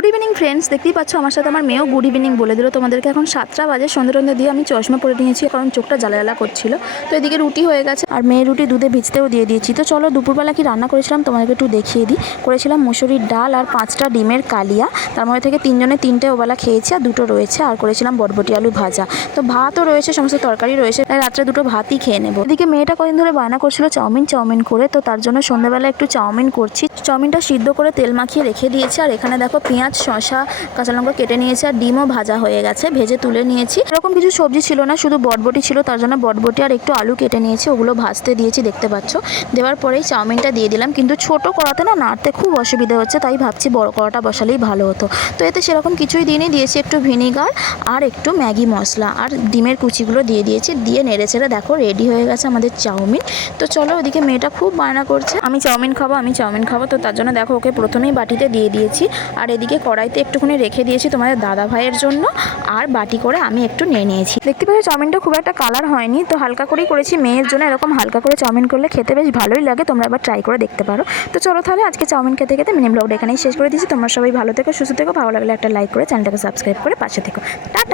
Good evening friends দেখতেই পাচ্ছ, আমার সাথে আমার মেয়েও গুড ইভিনিং বলে দিল। তোমাদেরকে এখন সাতটা বাজে সন্ধ্যে টন্ধে দিয়ে আমি চশমা পরে নিয়েছি, কারণ চোখটা জ্বালা জ্বালা করছিল। তো এদিকে রুটি হয়ে গেছে, আর মেয়ে রুটি দুধে ভিজতেও দিয়ে দিয়েছি। তো চলো, দুপুরবেলা কি রান্না করেছিলাম তোমাদেরকে একটু দেখিয়ে দিই। করেছিলাম মুসুরির ডাল আর পাঁচটা ডিমের কালিয়া। তার মধ্যে থেকে তিনজনে তিনটে ওবেলা খেয়েছি, আর দুটো রয়েছে। আর করেছিলাম বটবটি আলু ভাজা। তো ভাতও রয়েছে, সমস্ত তরকারি রয়েছে। তাই রাত্রে দুটো ভাতই খেয়ে নেব। এদিকে মেয়েটা কদিন ধরে বায়না করছিল চাউমিন চাউমিন করে। তো তার জন্য সন্ধ্যাবেলা একটু চাউমিন করছি। চাউমিনটা সিদ্ধ করে তেল মাখিয়ে রেখে দিয়েছি। আর এখানে দেখো পেঁয়াজ শসা, কাঁচা লঙ্কা কেটে নিয়েছি আর ডিমও ভাজা হয়ে গেছে, ভেজে তুলে নিয়েছি। এরকম কিছু সবজি ছিল না, শুধু বটবটি ছিল, তার জন্য বটবটি আর একটু আলু কেটে নিয়েছি, ওগুলো ভাজতে দিয়েছি, দেখতে পাচ্ছ। দেওয়ার পরেই চাউমিনটা দিয়ে দিলাম, কিন্তু ছোট করাতে না নাড়তে খুব অসুবিধা হচ্ছে, তাই ভাবছি বড় করাটা বসালেই ভালো হতো। তো এতে সেরকম কিছুই দিনই দিয়েছি একটু ভিনিগার আর একটু ম্যাগি মশলা আর ডিমের কুচিগুলো দিয়ে দিয়েছি, দিয়ে নেড়ে চেড়ে দেখো রেডি হয়ে গেছে আমাদের চাউমিন। তো চলো ওদিকে মেয়েটা খুব বায়না করছে, আমি চাউমিন খাব, আমি চাউমিন খাব, তো তার জন্য দেখো ওকে প্রথমেই বাটিতে দিয়ে দিয়েছি। আর এদিকে কড়াইতে একটুখানি রেখে দিয়েছি তোমাদের দাদা ভাইয়ের জন্য, আর বাটি করে আমি একটু নিয়ে নিয়েছি। দেখতে পাচ্ছি চাউমিনটা খুব একটা কালার হয়নি, তো হালকা করেই করেছি। মেয়ের জন্য এরকম হালকা করে চাউমিন করলে খেতে বেশ ভালোই লাগে, তোমরা একবার ট্রাই করে দেখতে পারো। তো চলো তাহলে আজকে চাউমিন খেতে খেতে মিনি ব্লগটা এখানেই শেষ করে দিয়েছি। তোমরা সবাই ভালো থেকো, সুস্থ থেকো, ভালো লাগলে একটা লাইক করে চ্যানেলটাকে সাবস্ক্রাইব করে পাশে থেকো। টাটা!